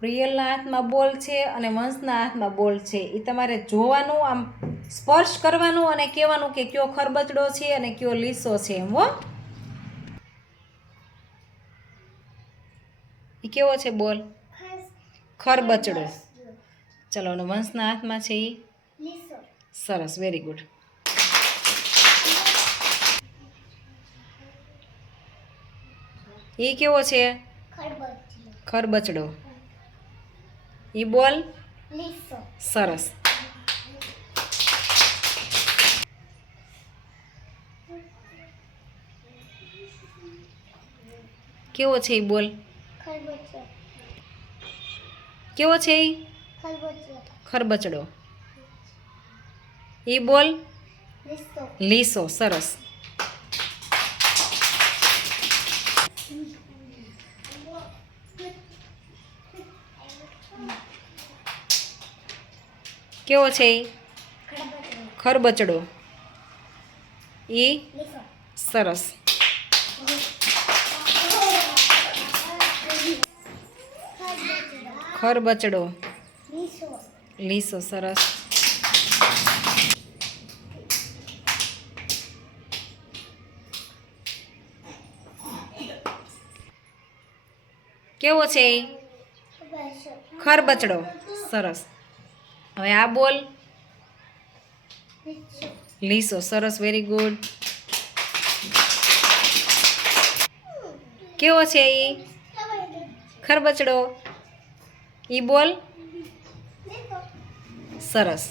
પ્રિયલના હાથમાં બોલ છે અને વંશના હાથમાં બોલ છે. એ તમારે જોવાનું, આમ સ્પર્શ કરવાનું અને કહેવાનું કે કયો ખરબચડો છે અને કયો લીસો છે એમ. હો, એ કેવો છે બોલ? ખરબચડો. ચલો, અને વંશના હાથમાં છે એ સરસ, વેરી ગુડ. એ કેવો છે? ખરબચડો. એ બોલ સરસ. કેવો છે એ બોલ? કેવો છે એ? ખરબચડો. એ બોલ લીસો. સરસ. કેવો છે એ? ખરબચડો. એ સરસ. ખરબચડો. લીસો. સરસ. કેવો છે એ? ખરબચડો. સરસ. હવે આ બોલ લીસો. સરસ, વેરી ગુડ. કેવો છે એ? ખરબચડો. ઈ બોલ સરસ.